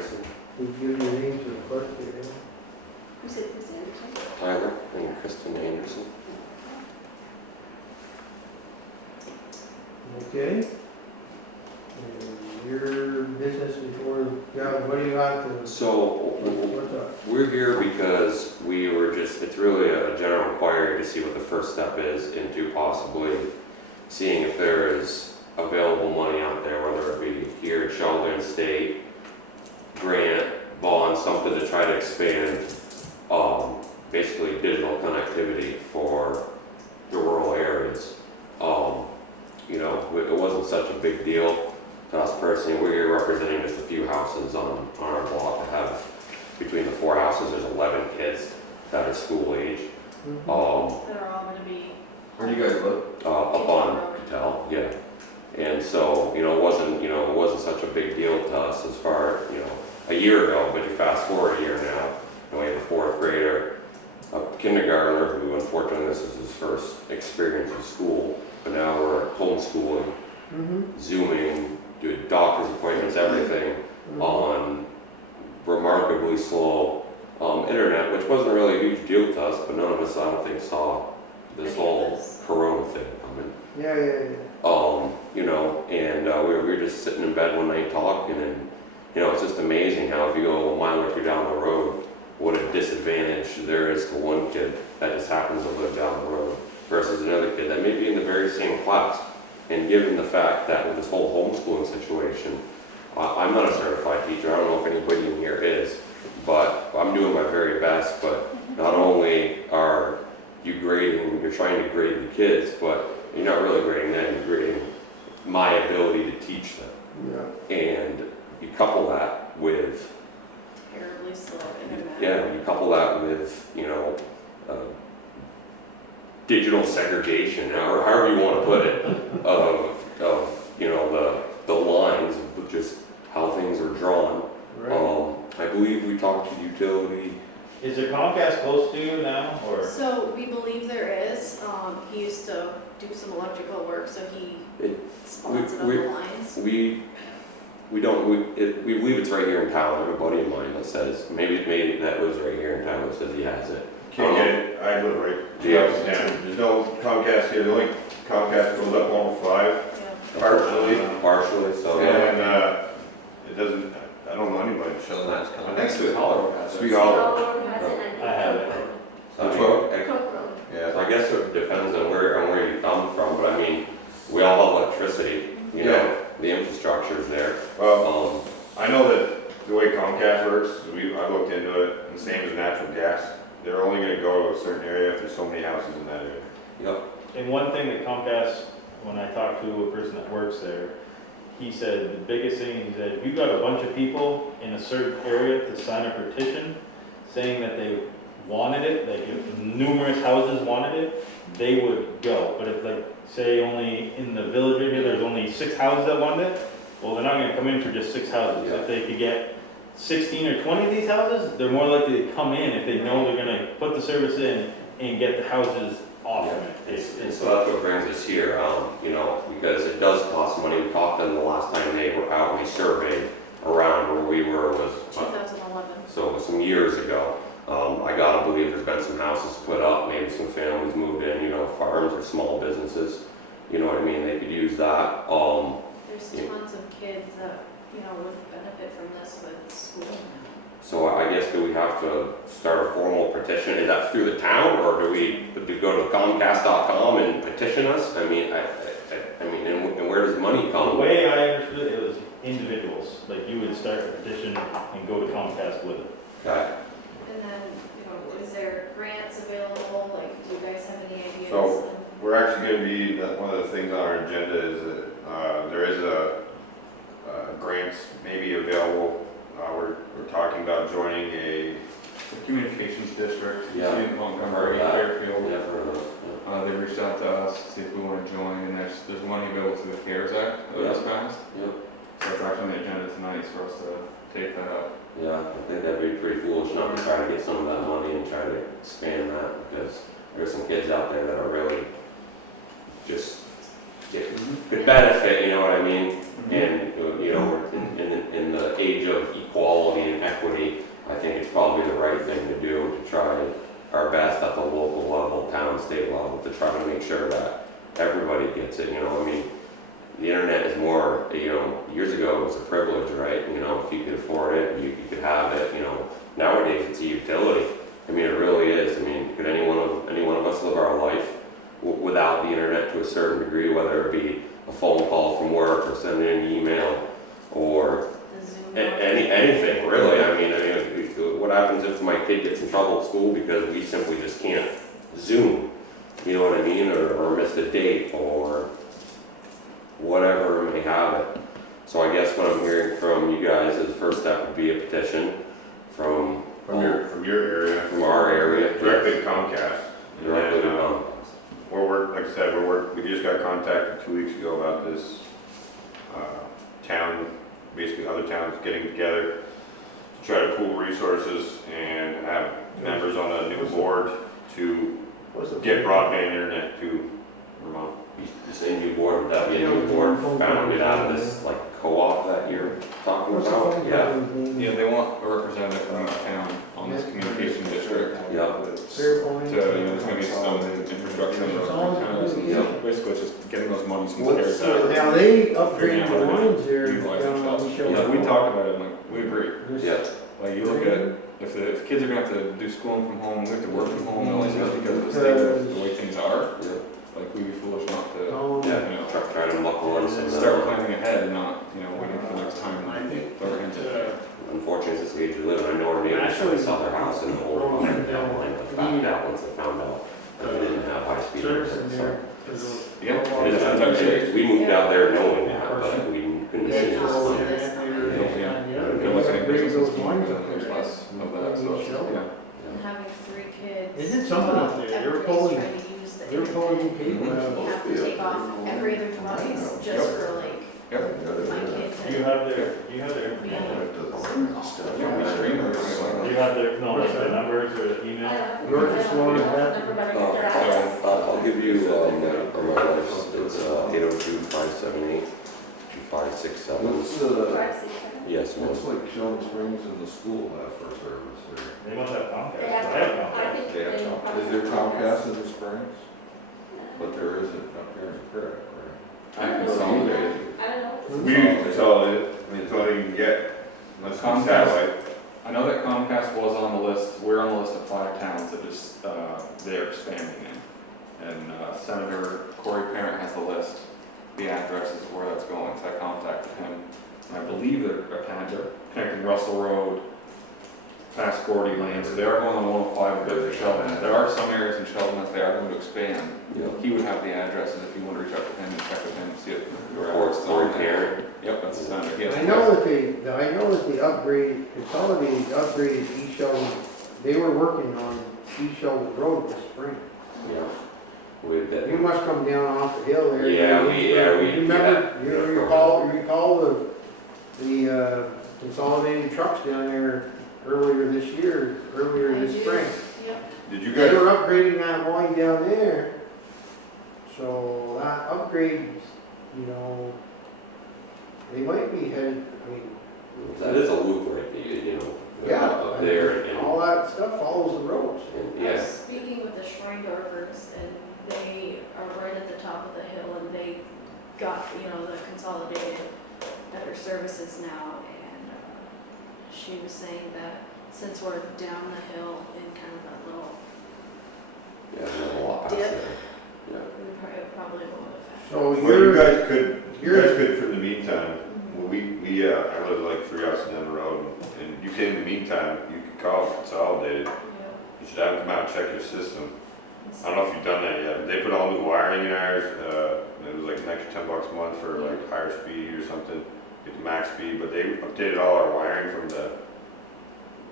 Anderson. You give your name to the clerk there. Who said Chris Anderson? Tyler and Kristen Anderson. Okay. And your business before, yeah, what do you want to, So what's up? we're here because it's really a general inquiry to see what the first step is into possibly seeing if there is available money out there, whether it be here at Sheldon State, grant, bond, something to try to expand basically digital connectivity for the rural areas. It wasn't such a big deal to us personally. We're here representing just a few houses on our block that have, between the 4 houses, there's 11 kids that are school age. That are all going to be. Where do you guys live? Up on Cattell, yeah. And so, it wasn't such a big deal to us as far, a year ago, but you fast forward a year now, and we have a 4th grader, a kindergartner who unfortunately this is his first experience with school, but now we're homeschooling, Zooming, doing doctor's appointments, everything on remarkably slow internet, which wasn't really a huge deal to us, but none of us, I don't think, saw this whole Corona thing coming. Yeah. We were just sitting in bed one night talking, and it's just amazing how if you go a mile or two down the road, what a disadvantage there is to one kid that just happens to live down the road versus another kid that may be in the very same class. And given the fact that with this whole homeschooling situation, I'm not a certified teacher, I don't know if anybody in here is, but I'm doing my very best. But not only are you grading, you're trying to grade the kids, but you're not really grading them, you're grading my ability to teach them. Yeah. And you couple that with, Terribly slow internet. yeah, you couple that with, digital segregation, or however you want to put it, of the lines of just how things are drawn. Right. I believe we talked to utility. Is there Comcast close to you now, or? So we believe there is. He used to do some electrical work, so he spots it on the lines. We believe it's right here in town. I have a buddy of mine that says maybe that lives right here in town that says he has it. Can't get it, I live right, Yeah. There's no Comcast here, the only Comcast goes up 105, Yeah. Partially, so. and it doesn't, I don't know anybody in Sheldon that's I think Sweet Hollow has it. Sweet Hollow. I have it. So, Which one? Cook Road. Yeah, So I guess it depends on where you come from, but I mean, we all have electricity, the infrastructure's there. well, I know that the way Comcast works, I looked into it, and the same as natural gas. They're only gonna go to a certain area if there's so many houses in that area. Yep. And one thing that Comcast, when I talked to a person that works there, he said the biggest thing, he said, if you got a bunch of people in a certain area to sign a petition saying that they wanted it, like if numerous houses wanted it, they would go. But if like, say only in the village area, there's only 6 houses that wanted it, well, they're not gonna come in for just 6 houses. Yeah. If they could get 16 or 20 of these houses, they're more likely to come in if they know they're gonna put the service in and get the houses off of it. And so that's what brings us here, because it does cost money. We talked to them the last time they were out, we surveyed around where we were, was 2011. so it was some years ago. I gotta believe there's been some houses put up, maybe some families moved in, farms or small businesses, you know what I mean, they could use that. There's Yeah. tons of kids that, would benefit from this with school. So I guess do we have to start a formal petition? Is that through the town, or do we go to Comcast.com and petition us? I mean, and where does money The come? way I understood it, it was individuals, like you would start a petition and go to Comcast with it. Okay. And then, is there grants available? Like, do you guys have any ideas? So, we're actually gonna be, one of the things on our agenda is that, there is grants maybe available. We're talking about joining a, The communications district, Yeah. in Montgomery, Fairfield. Yeah, for those, They reached out to us to see if we want to join, and there's money available through the CARES Act that was passed. Yep. So it's actually on the agenda tonight for us to take that up. Yeah, I think that'd be pretty foolish not to try to get some of that money and try to expand that, because there's some kids out there that are really just could benefit, you know what I mean? And, we're in the age of equality equity, I think it's probably the right thing to do to try our best at the local level, town, state level, to try to make sure that everybody gets it, you know, I mean, the internet is more, you know, years ago it was a privilege, right? You know, if you could afford it, you could have it, you know, nowadays it's a utility. I mean, it really is. I mean, could any one of us live our life without the internet to a certain degree, whether it be a phone call from work or sending an email or The Zoom. anything really? I mean, what happens if my kid gets in trouble at school because we simply just can't Zoom? You know what I mean? Or missed a date or whatever may have it. So I guess what I'm hearing from you guys is the first step would be a petition from your area. From our area. Directly to Comcast. Directly to And, Comcast. like I said, we just got contacted 2 weeks ago about this town, basically other towns getting together to try to pool resources and have members on a new board to get broadband internet to Vermont. You say new board, would that be a new board founded out of this like co-op that you're talking What's the about? phone Yeah. company's name? Yeah, they want a representative from each town on this communication district. Yeah. Fair point. To, you know, there's gonna be some infrastructure in those towns, and so basically it's just getting those monies from the CARES Act. Now, they upgraded the lines there. Utilize down on themselves. Sheldon Yeah, we Town. talked about it, and like, we agree. Yeah. Like, you look at, if kids are gonna have to do schooling from home, we have to work from home, and all these things because of the state of the way things are, Yeah. like, we'd be foolish not to, Oh, Yeah. you know, Try to buckle in some. start planning ahead and not, you know, waiting for the next time I and think throw our hands in the air. Unfortunately, it's the age we live in. I know our neighbors trying to sell their house in the old Actually, line, but backed out once they found out that we didn't have high speed service in internet. there. So 'cause Yeah, it it is depends a on shape. we moved out there knowing that, but we couldn't Yeah, see so, this. and they were- Good looking at Bring businesses, those lines up there's there. less of that, so, it's, yeah. And having 3 kids. They did something up there. They were everybody's pulling- trying to use the They were pulling internet. cable Mhm. out. You have to take off every other device just for like Yep. my kid You to have their be Yeah, on. we stream everything Do like you have their, no, like the numbers or the email? Yours is one of that. I'll give you, or my wife's, it's 802-578-2567. Yes, ma'am. Looks like Sheldon Springs and the school have for service there. They must have Comcast. I have Comcast. They have Is there Comcast in the Springs? But there isn't up here in Craig, right? I can consolidate. We consolidated, I mean, it's all you can get, unless it's Comcast. satellite. I know that Comcast was on the list, we're on the list of 5 towns that just, they're expanding in. And Senator Corey Parent has the list, the addresses where that's going, so I contacted him. And I believe they're connecting Russell Road, past Gordy Lane, so they are going on 105 a bit for Sheldon. There are some areas in Sheldon that they are going to expand. Yeah. He would have the addresses if you want to reach out to him and check with him and see if your Or address is Corey on there. Parent. Yep, that's the senator. He has I the know list. that they upgraded East Sheldon, they were working on East Sheldon Road this spring. Yeah. With that. You must come down off the hill there. Yeah, we- You remember, you recall the consolidated trucks down there earlier this I do. spring. Yep. Did you They guys, were upgrading that line down there. So that upgrade, you know, they might be headed, I mean, That is a loop right there, you know. yeah. Up there and, All that stuff follows the roads. I was yeah. speaking with the Schreindorfers and they are right at the top of the hill and they got, the consolidated better services now. And she was saying that since we're down the hill in kind of that little, Yeah, there's a lot past Dip. there. Yeah. it probably won't affect. So well, you guys could for the meantime, well, I live like 3 houses down the road, and you can, in the meantime, you could call Consolidated. Yeah. You should have them come out and check your system. I don't know if you've done that yet, but they put all new wiring in ours, it was like an extra $10 a month for like higher speed or something, get the max speed, but they updated all our wiring from the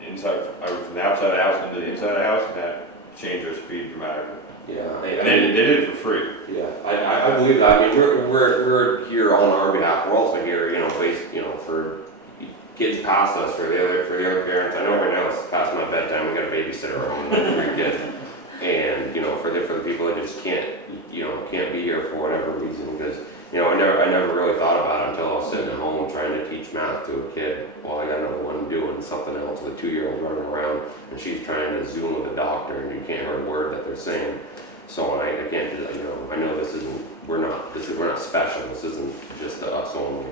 inside, from the outside of the house into the inside of the house, and that changed our speed dramatically. Yeah. And they did it for free. Yeah, I believe that. I mean, we're here on our behalf. We're also here, for kids past us, for the other parents. I know right now it's past my bedtime. We got a babysitter around with 3 kids, and for the people that just can't be here for whatever reason. Because I never really thought about it until I was sitting at home trying to teach math to a kid while I got another one doing something else. with a 2-year-old running around, and she's trying to Zoom with a doctor, and you can't hear a word that they're saying. So I can't do that, you know, I know this isn't, we're not special, this isn't just to us only.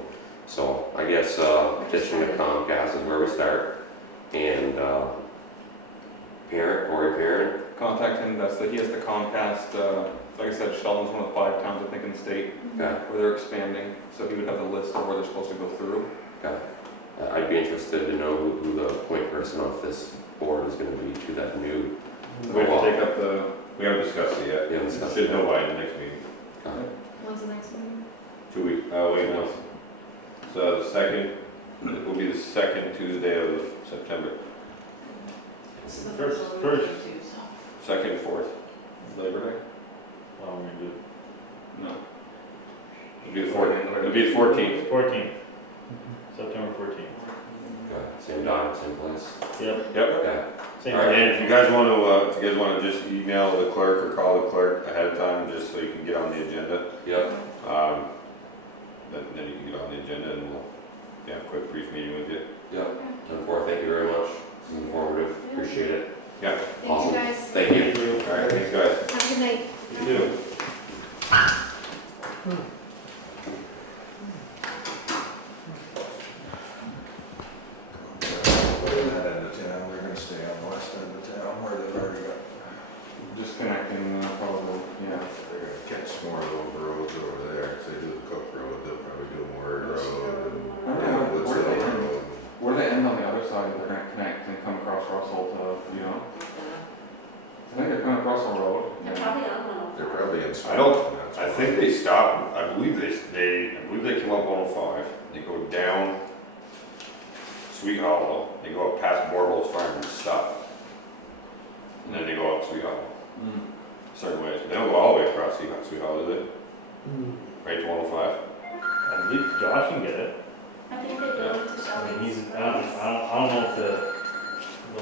So I guess petition to Comcast is where we start, and Corey Parent, Contact him, he has the Comcast, like I said, Sheldon's one of the 5 towns, I think, in the state okay, where they're expanding, so he would have the list of where they're supposed to go through. okay. I'd be interested to know who the point person off this board is gonna be to that new. We have to take up we haven't discussed it yet. We haven't discussed Should it know yet. by the next meeting. When's the next meeting? 2 weeks, wait, no. So the second, it will be the second Tuesday of September, This is the First- one we first. went to, so. second, fourth, Labor Day? Oh, we're gonna do No. It'll be the 14th, it'll be the 14th. 14th, September 14th. Okay, same time, same place. Yep, Yep. Okay, same. All right. And if you guys want to just email the clerk or call the clerk ahead of time, just so you can get on the agenda, yep, then you can get on the agenda and we'll have a quick brief meeting with you. yep. And for thank you very much. It's informative. Appreciate it. Thank Awesome. you guys. Thank you. All right, thanks guys. Have a good night. You too. That end of town, they're gonna stay on the west end of town where they've already got, Just connecting, probably, yeah. they're gonna catch more of those roads over there. If they do the Cook Road, they'll probably do Word Road and, yeah, Woods Where Hill they end? Road. Where they end on the other side, they're gonna connect and come across Russell to, you know? I think they're coming across the road. They're probably on one. They're probably in. I don't- That's I why. think they stopped, I believe they come up 105, they go down Sweet Hollow, they go up past Borbo's Farm and stop. And then they go up Sweet Hollow, Mm. certain ways, but they don't go all the way across Sweet Hollow, do they? Hmm. Right to 105? I believe Josh can get it. I think they go into I mean, Sheldon's. I don't know if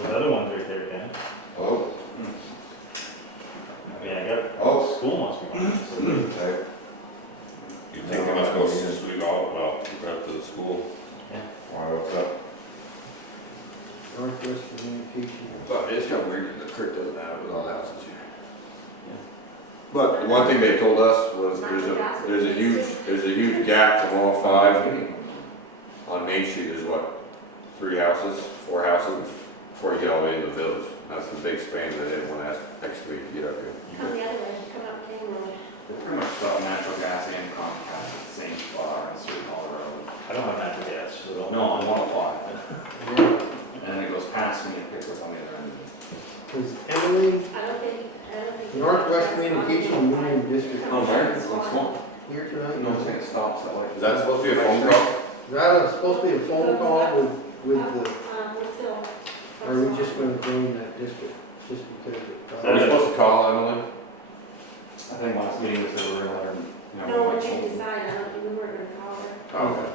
those other ones right there can. Oh, I mean, I got, oh, school must be on it, so. okay. You think they must go Sweet Hollow, well, right up to the school. Why, what's up? Northwest Communication. But it's kind of weird that Kurt doesn't have it with all the houses here. But the one thing they told us was there's a huge gap from 105 on Main Street. There's what, 4 houses before you get all the way into the village. That's the big span that they didn't want to excavate to get up here. Come the other way, come up King Road. They're pretty much got natural gas and Comcast at the same spot on Sweet Hollow Road. I don't have natural gas, so don't. No, on 105. Yeah, And then it goes past me and picks up on the other end. was Emily, I don't think. Northwest Communication Union District. Oh, there, it's on Swan. Here tonight? No, it's gonna stop at like. Is that supposed to be a phone call? Is that supposed to be a phone call with the, Phil. or are we just gonna join that district, just because it? Are we supposed to call Emily? I think last meeting they said we were gonna let her, you know. No, like, what you decide, I don't, we were gonna call her. Oh, okay.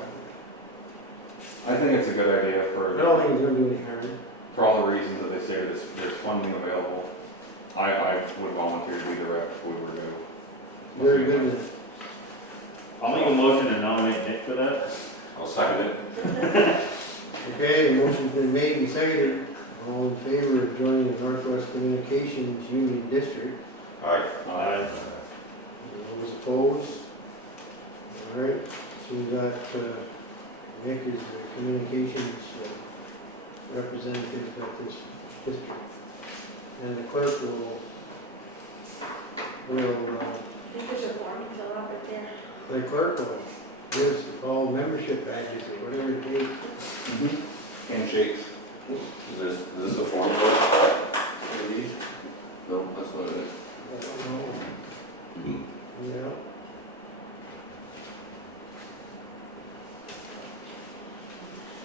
I think it's a good idea I for, don't think it's gonna do any harm. for all the reasons that they say there's funding available. I would volunteer to be the rep if we were to. Very good. I'll make a motion to nominate Nick for that. I'll second it. Okay, the motion's been made and seconded. All in favor of joining the Northwest Communications Union District? All right. Those opposed? All right, so we got, Nick is the communications representative of this district. And the clerk will, I think there's a form to fill out right there. the clerk will give us all membership badges or whatever it takes. Handshakes. Is this the form for it? No, that's what it is. I don't know. Yeah.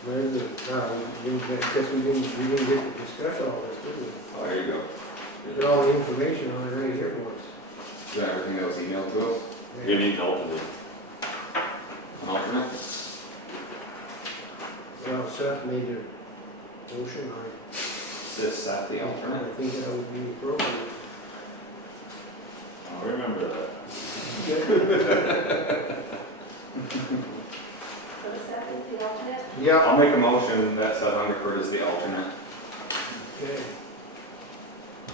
Where's it, I guess we didn't get to discuss all this, did we? Oh, there you go. Get all the information on it right here for us. Is that everything that was emailed to us? You need an alternate. An alternate? Well, Seth made a motion, Sis at the I alternate? think that would be appropriate. I'll remember that. So Seth is the alternate. Yeah, I'll make a motion that Seth Hungerford is the alternate Okay.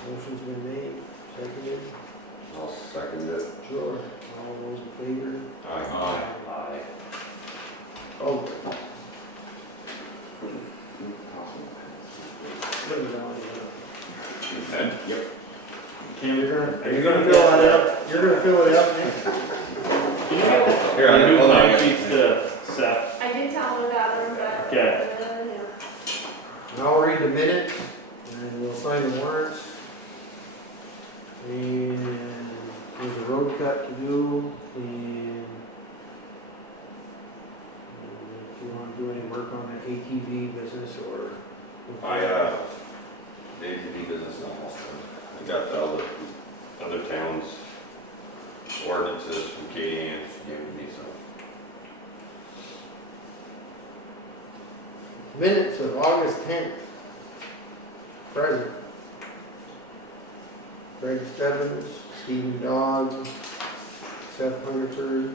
Motion's been made, seconded. I'll second it. Sure. All those in favor? Aye. Aye. Oh. Put it down here. Ed? Yep. You're gonna fill that up, you're gonna fill it up next. Here, I do hold on. time sheets to Seth. I did tell him about them, but. Okay. And I'll read the minutes, and we'll sign the warrants. And there's a road cut to do, and if you wanna do any work on that ATV business or. The ATV business is almost done. I got the other towns' ordinances from Katie and she gave it to me, so. Minutes of August 10th. Present. Greg Stebbins, Stephen Dodd, Seth Hungerford,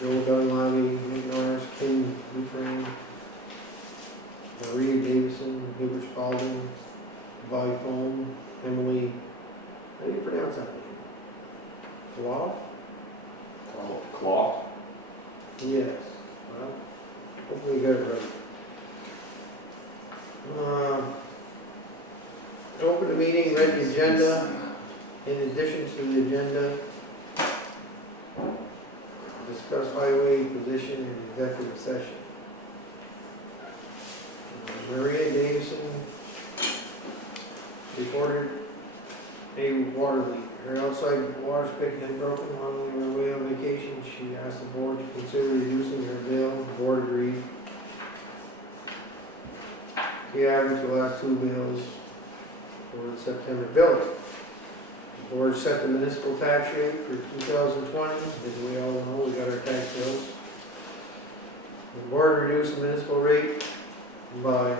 Joel Dunlavy, Nick Norris, Kim Dufresne, Maria Davison, Hubert Spalding, Vi Foam, Emily, how do you pronounce that name? Clough? Claw? Yes. Well, hopefully you got it right. Open the meeting, read the agenda. In addition to the agenda, discuss highway position in executive session. Maria Davison reported a water leak. Her outside water spigot had broken while we were away on vacation. She asked the board to consider reducing her bill. The board agreed. The average the last two bills for the September billing. The board set the municipal tax rate for 2020. As we all know, we got our tax bills. The board reduced the municipal rate by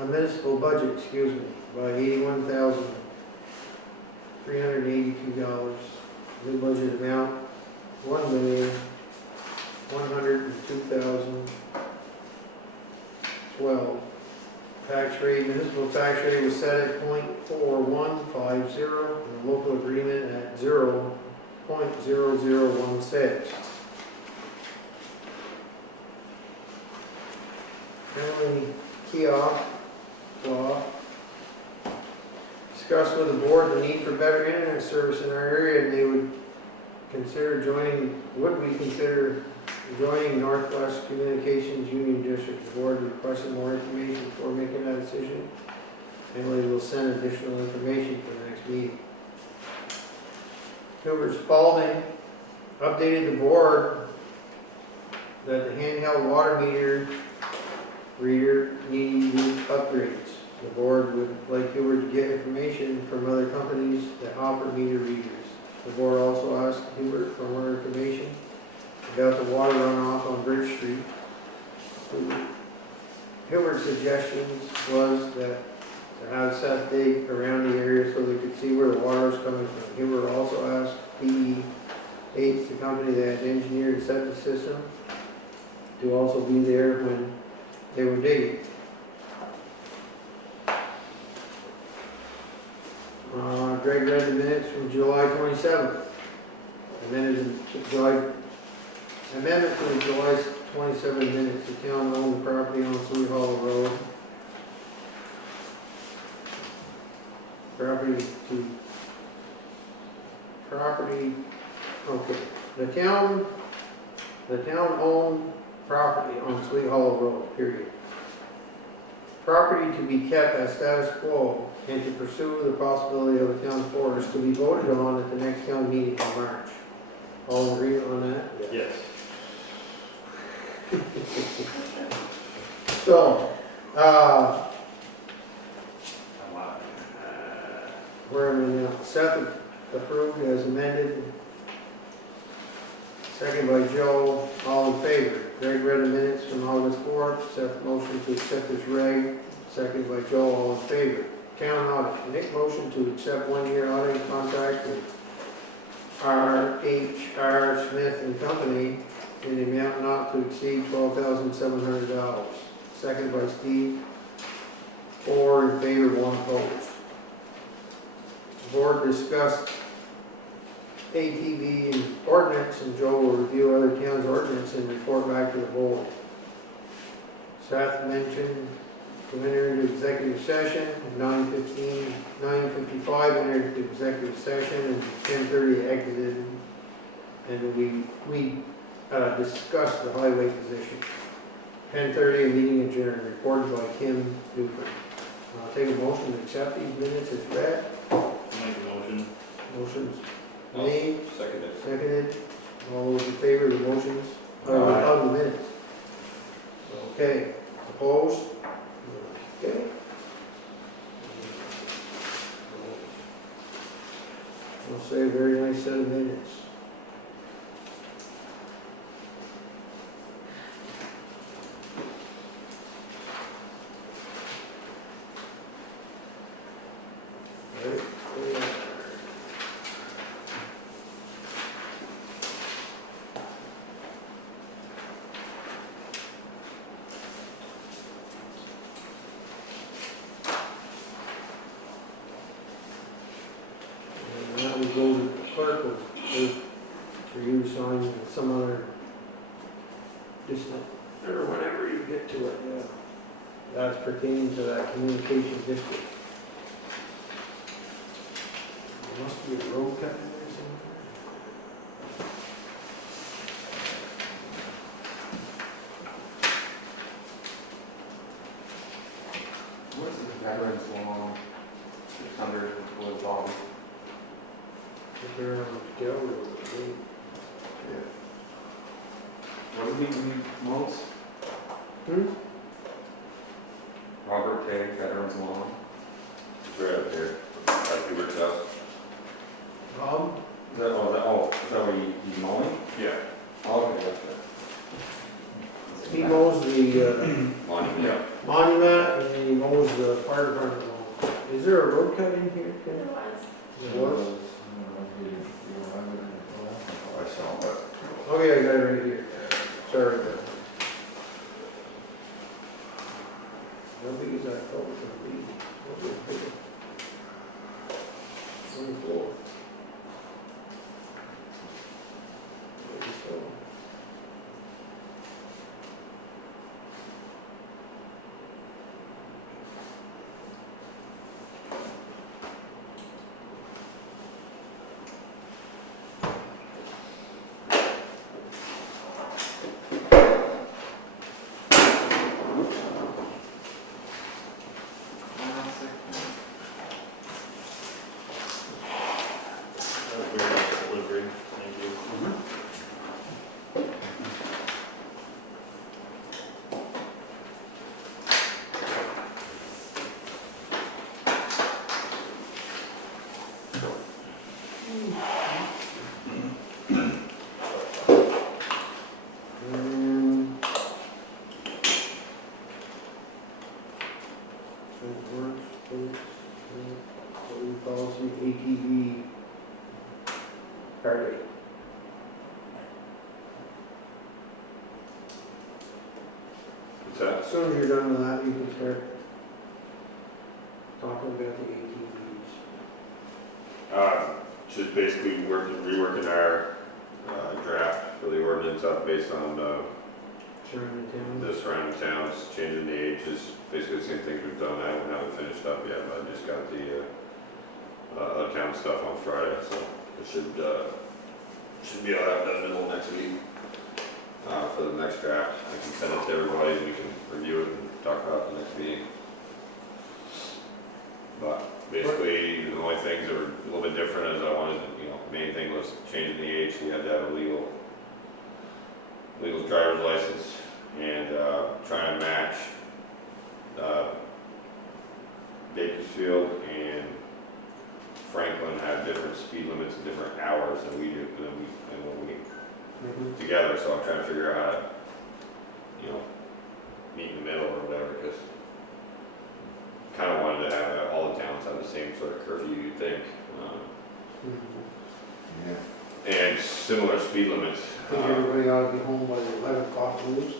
a municipal budget, by $81,382. New budget amount $1,102,012. Tax rate, municipal tax rate was set at 0.4150 and the local agreement at 0.0016. Emily Clough discussed with the board the need for better internet service in our area, and they would we consider joining Northwest Communications Union District. The board requested more information before making that decision. Emily will send additional information for the next meeting. Hubert Spalding updated the board that the handheld water meter reader needed upgrades. The board would like Hubert to get information from other companies that offer meter readers. The board also asked Hubert for more information about the water runoff on Bridge Street. Hubert's suggestions was that to have Seth dig around the area so they could see where the water was coming from. Hubert also asked PE8, the company that engineered the septic system, to also be there when they were digging. Greg read the minutes from July 27th. Amendment to the July 27 minutes. The town owned the property on Sweet Hollow Road. Okay. The town owned property on Sweet Hollow Road, period. Property to be kept as status quo and to pursue the possibility of a town forest to be voted on at the next town meeting in March. All in agreement on that? Yes. So, where am I now? Seth approved as amended. Second by Joe, all in favor. Greg read the minutes from August 4th. Seth motion to accept as read. Second by Joe, all in favor. Town audit. Nick motion to accept 1-year auditing contract with R.H.R. Smith and Company in the amount not to exceed $12,700. Second by Steve. 4 in favor, 1 opposed. The board discussed ATV and ordinance, and Joe will review other towns' ordinance and report back to the board. Seth mentioned to enter into executive session, 9:55 entered into executive session, and 10:30 exited. And we discussed the highway position. 10:30, meeting adjourned, reported by Kim Dufresne. I'll take a motion to accept these minutes as read. Make a motion. Motion's made, Second. seconded. All those in favor of the motions, Aye. of the minutes? Okay, opposed? Okay. I'll say a very nice set of minutes. Right, there. And that will go to the clerk for you to sign and some other, just, or whenever you get to it, yeah. That's pertaining to that communication district. There must be a road cut in there somewhere. What's the veterans law, 600 was Bobby? If they're on Dale Road, right? What did we need most? Hmm? Robert K. Veterans Law. It's right up here. At Hubert's house. Is that what you mowing? Yeah. Oh, okay, He mows the Monument. monument and then he mows the fire department lawn. Is there a road cut in here, Ken? There was. There was? Oh, I saw it. Okay, I got it right here. Sorry about that. How big is that culvert gonna be? What is it bigger? 24. Maybe so. That was very nice delivery. Thank you. And that works, folks. Code policy, ATV, card rate. What's that? As soon as you're done with that, you can start talking about the ATVs. Just basically reworking our draft for the ordinance up based on Surrounding town. the surrounding towns, changing the ages, basically the same things we've done. I haven't finished up yet, but I just got the account stuff on Friday, so it should be all right by the middle of next week for the next draft. I can send it to everybody and we can review it and talk about it the next meeting. But basically, the only things that were a little bit different is I wanted, main thing was changing the age, so you had to have a legal driver's license and trying to match Bakersfield and Franklin have different speed limits and different hours than we do, and when we Mhm. together, so I'm trying to figure out how to, meet in the middle or whatever, because kind of wanted to have all the towns have the same sort of curfew, you'd think, Mhm. Yeah. and similar speed limits. I think everybody ought to be home by the 11 o'clock news.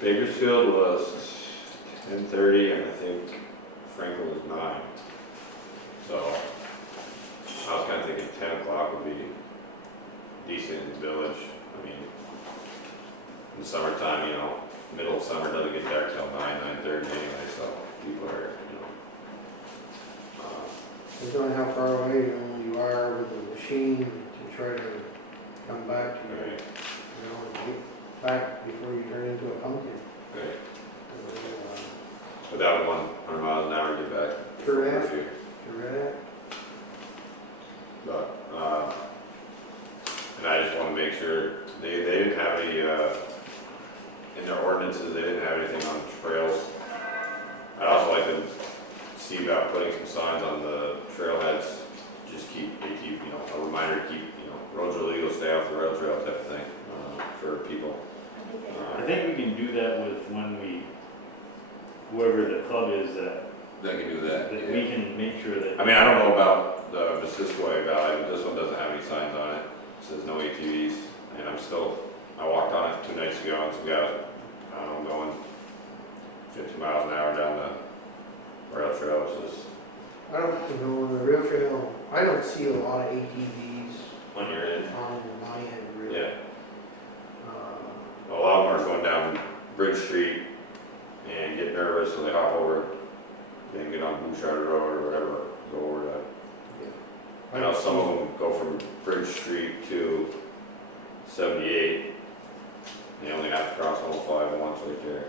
Bakersfield was 10:30, and I think Franklin was 9. So I was kind of thinking 10 o'clock would be decent in the village. I mean, in the summertime, you know, middle of summer doesn't get dark till 9:30 anyway, so people are, you know. Depending on how far away you are with the machine to try to come back to Right, you know, get back before you turn into a pumpkin. right. Uh, But that was 100 miles an hour to get back. Correct. Curfew. Correct. But, and I just want to make sure, they didn't have any, in their ordinances, they didn't have anything on trails. I'd also like to see about putting some signs on the trailheads, they keep, you know, a reminder to keep, you know, roads are legal, stay off the rail trail type of thing, for people. I think we can do that with whoever the club is that They can do that, we yeah. can make sure that. I mean, I don't know about the Missisquoi Valley, but this one doesn't have any signs on it. It says no ATVs, and I walked on it 2 nights ago, and some guys, I don't know, going 50 miles an hour down the rail trail. It's just, I don't, you know, on the rail trail, I don't see a lot of ATVs when you're in, on my end, really. yeah. Uh, A lot of them are going down Bridge Street and get nervous, so they hop over, then get on Bouchard Road or whatever, go over that. I know some of them go from Bridge Street to 78. They only have to cross 105 once right there,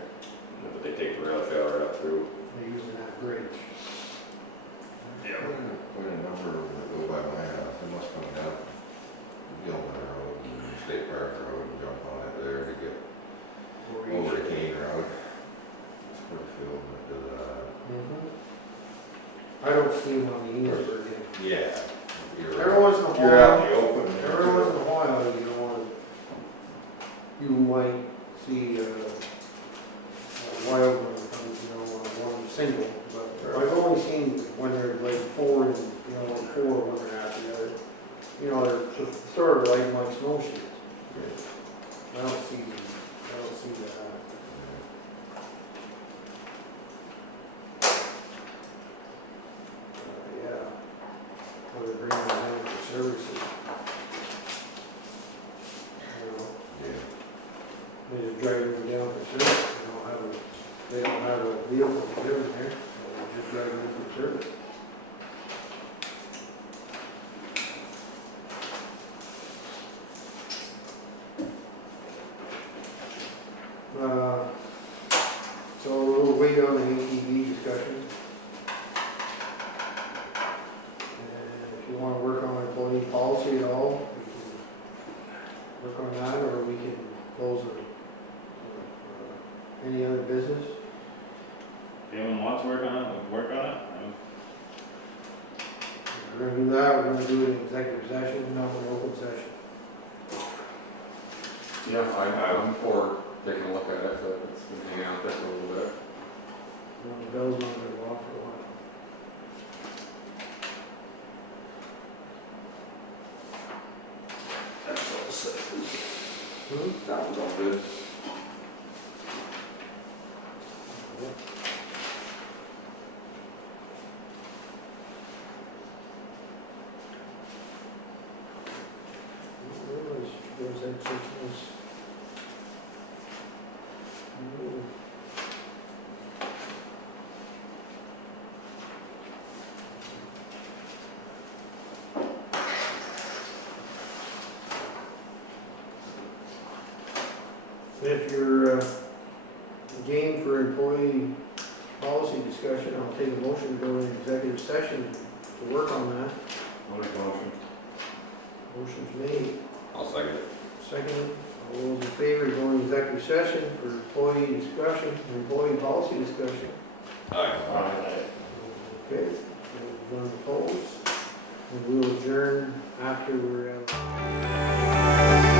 but they take the rail trail right up through. They're using that bridge. Quite a number that go by my house, they must come down Gilman Road and State Park Road and jump on it there to get over to Kane Road. It's pretty field that does that. I don't see them on the Enosburg end. Yeah. Every once in a You're out while, in the open. every once in a while, you know, you might see a wild one, you know, one single, but I've only seen when they're like four when they're after the other. You know, they're just sort of riding like snowshoes. I don't see that. Yeah. Or they're bringing them down for services. You know, Yeah. they just driving them down for service. They don't have a vehicle to get them there. They're just driving them for service. So we'll wait on the ATV discussion. And if you want to work on employee policy at all, we can work on that, or we can close on any other business. If anyone wants to work on it, we can work on it. If we're gonna do that, we're gonna do it in executive session, not in open session. Yeah, I'm for taking a look at it, but it's been hanging out there for a little bit. The bell's not gonna go off for a while. That's all set. Hmm? That one's all good. Those exceptions. If you're game for employee policy discussion, I'll take a motion to go into executive session to work on that. I'll make a motion. Motion's made, I'll second it. seconded. All those in favor, go into executive session for employee discussion, employee policy discussion. Aye. Okay, none opposed, and we'll adjourn after we're out.